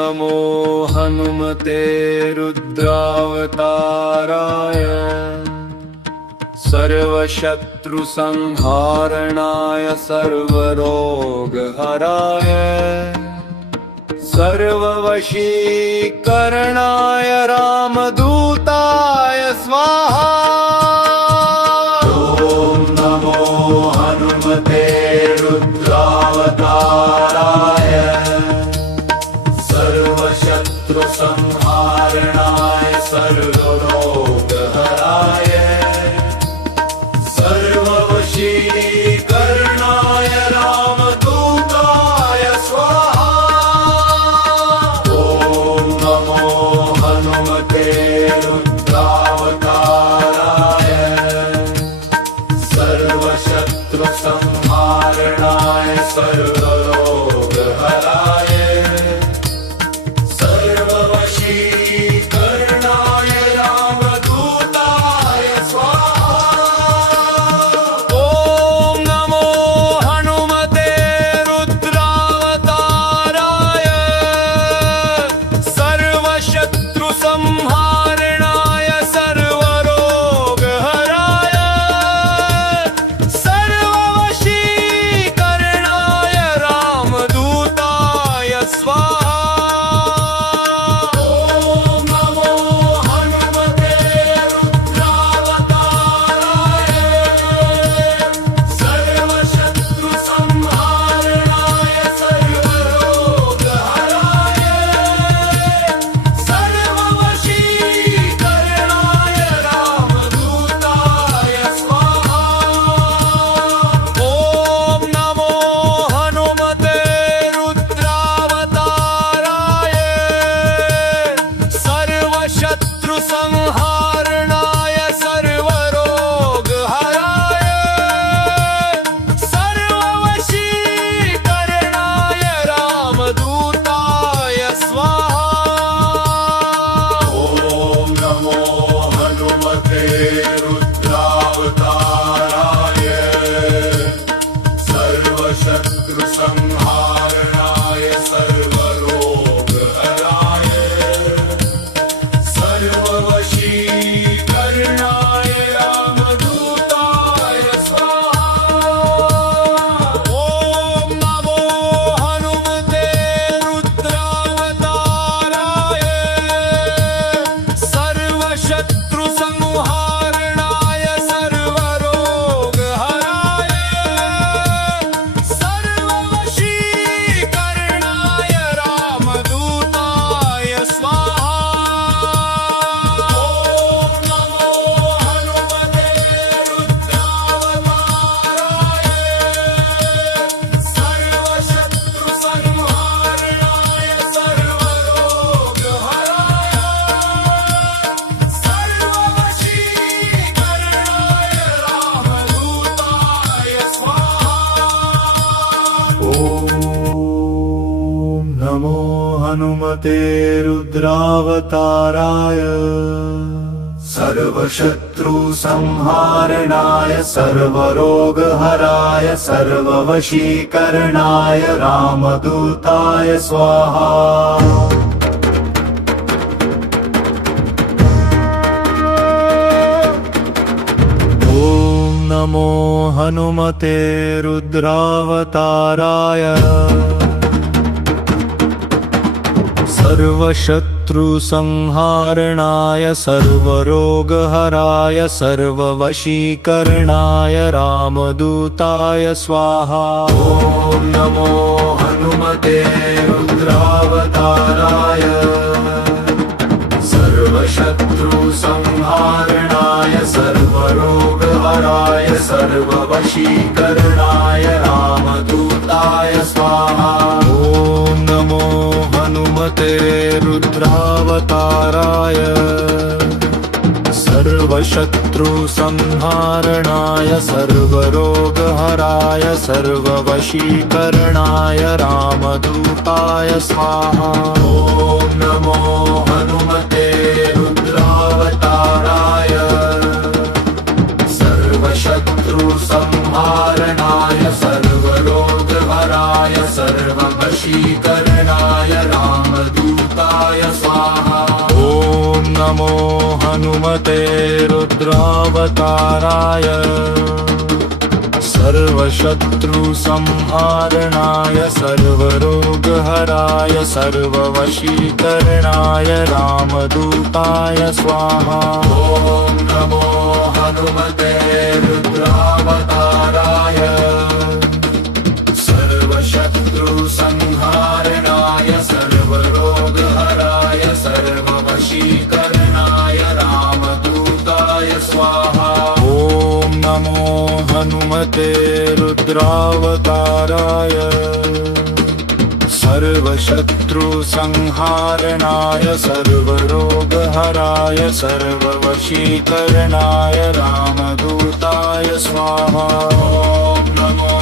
नमो हनुमते रुद्रावताराय सर्वशत्रुसंहारणाय सर्वरोगहराय सर्ववशीकरणाय रामदूताय स्वाहा। ॐ नमो हनुमते रुद्रावताराय सर्वशत्रुसंहारणाय सर्वरोगहराय सर्ववशीकरणाय रामदूताय स्वाहा। ॐ नमो हनुमते रुद्रावताराय सर्वशत्रुसंहारणाय सर्वरोगहराय सर्ववशीकरणाय रामदूताय स्वाहा। ॐ नमो हनुमते रुद्रावताराय सर्वशत्रुसंहारणाय सर्वरोगहराय सर्ववशीकरणाय रामदूताय स्वाहा। संहारणाय सर्वरोगहराय सर्ववशीकरणाय रामदूताय स्वाहा। ॐ नमो हनुमते रुद्रावताराय सर्वशत्रुसंहारणाय सर्वरोगहराय सर्ववशीकरणाय रामदूताय स्वाहा। ॐ नमो हनुमते रुद्रावताराय सर्वशत्रुसंहारणाय सर्वरोगहराय सर्ववशीकरणाय रामदूताय स्वाहा। नमो हनुमते रुद्रावताराय सर्वशत्रुसंहारणाय सर्वरोगहराय सर्ववशीकरणाय रामदूताय स्वाहा। ॐ नमो हनुमते रुद्रावताराय सर्वशत्रुसंहारणाय सर्वरोगहराय सर्ववशीकरणाय रामदूताय स्वाहा। ॐ नमो हनुमते रुद्रावताराय सर्वशत्रुसंहारणाय सर्वरोगहराय सर्ववशीकरणाय रामदूताय स्वाहा। ॐ नमो हनुमते रुद्रावताराय सर्वशत्रुसंहारणाय सर्वरोगहराय सर्ववशीकरणाय रामदूताय स्वाहा। ॐ नमो हनुमते रुद्रावताराय सर्वशत्रुसंहारणाय सर्वरोगहराय सर्ववशीकरणाय रामदूताय नमो हनुमते रुद्रावताराय सर्वशत्रुसंहारणाय सर्वरोगहराय सर्ववशीकरणाय रामदूताय स्वाहा ॐ नमो हनुमते रुद्रावताराय सर्वशत्रुसंहारणाय सर्वरोगहराय सर्ववशीकरणाय रामदूताय स्वाहा ॐ नमो हनुमते रुद्रावताराय सर्वशत्रुसंहारणाय सर्वरोगहराय सर्ववशीकरणाय रामदूताय स्वाहा ॐ नमो